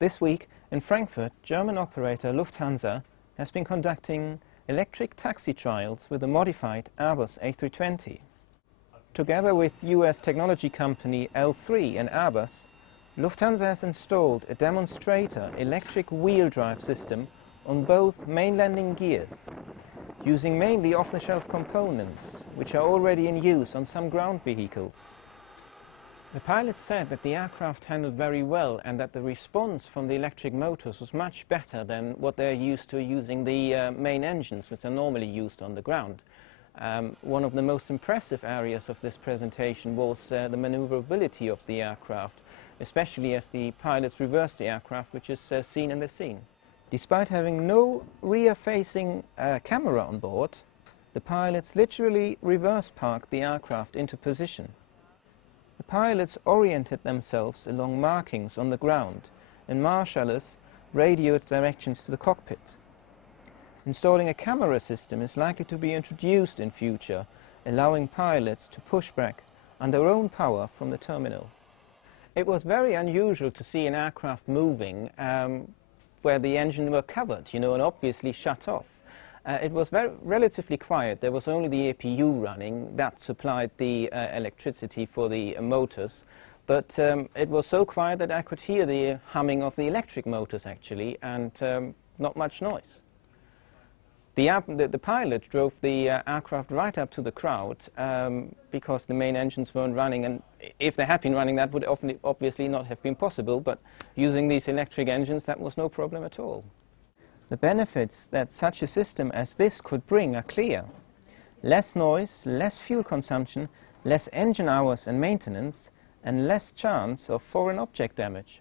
This week in Frankfurt, German operator Lufthansa has been conducting electric taxi trials with a modified Airbus A320. Together with US technology company L-3 and Airbus, Lufthansa has installed a demonstrator electric wheel drive system on both main landing gears, using mainly off-the-shelf components which are already in use on some ground vehicles. The pilots said that the aircraft handled very well and that the response from the electric motors was much better than what they're used to using the main engines, which are normally used on the ground. One of the most impressive areas of this presentation was the maneuverability of the aircraft, especially as the pilots reversed the aircraft, which is seen in the scene. Despite having no rear-facing camera on board, the pilots literally reverse parked the aircraft into position. The pilots oriented themselves along markings on the ground and marshallers radioed directions to the cockpit. Installing a camera system is likely to be introduced in future, allowing pilots to push back on their own power from the terminal. It was very unusual to see an aircraft moving where the engine were covered, and obviously shut off. It was relatively quiet. There was only the APU running that supplied the electricity for the motors, but it was so quiet that I could hear the humming of the electric motors actually, and not much noise. The pilot drove the aircraft right up to the crowd because the main engines weren't running, and if they had been running that would obviously not have been possible, but using these electric engines that was no problem at all. The benefits that such a system as this could bring are clear. Less noise, less fuel consumption, less engine hours and maintenance, and less chance of foreign object damage.